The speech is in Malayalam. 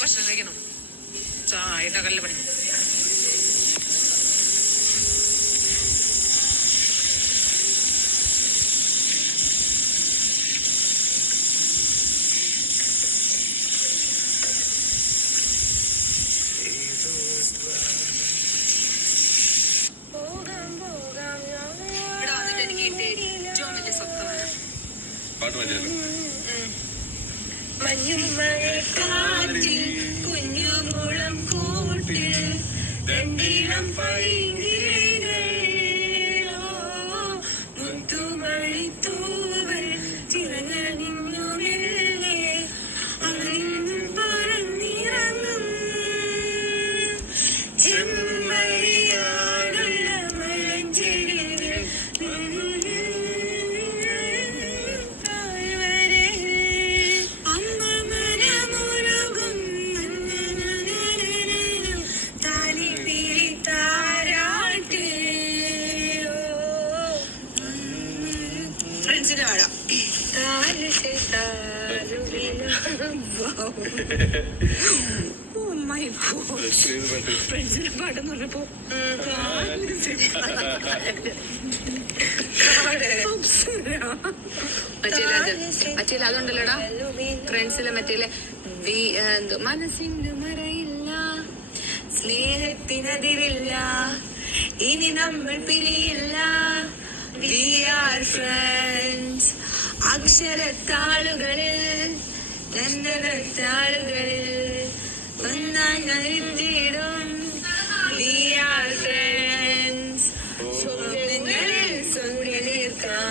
ഭക്ഷണം കഴിക്കണം ചായയുടെ കല്ല് പണി പാട്ട് മതിയല്ലോ മഞ്ഞുമഴക്കാറ്റിൽ and fight. ഫ്രണ്ട്സിന്റെ പാടാം. Oh my god. ഫ്രണ്ട്സിനെ പാട്ടെന്ന് പറഞ്ഞപ്പോ മറ്റേ അതുണ്ടല്ലോടാ? ഫ്രണ്ട്സിലെ മറ്റേ വി- ആ, എന്തോ? മനസ്സിന് മറയില്ല സ്നേഹത്തിനതിരില്ല ഇനി നമ്മൾ പിരിയില്ല. വി ആർ ഫ്രണ്ട്സ് അക്ഷരത്താളുകളിൽ ഗന്ധകത്താളുകളിൽ ഒന്നാം നൽകിയിടും. വി ആർ ഫ്രണ്ട്സ് സ്വപ്നങ്ങളിൽ സ്വപ്നനിൽക്കാം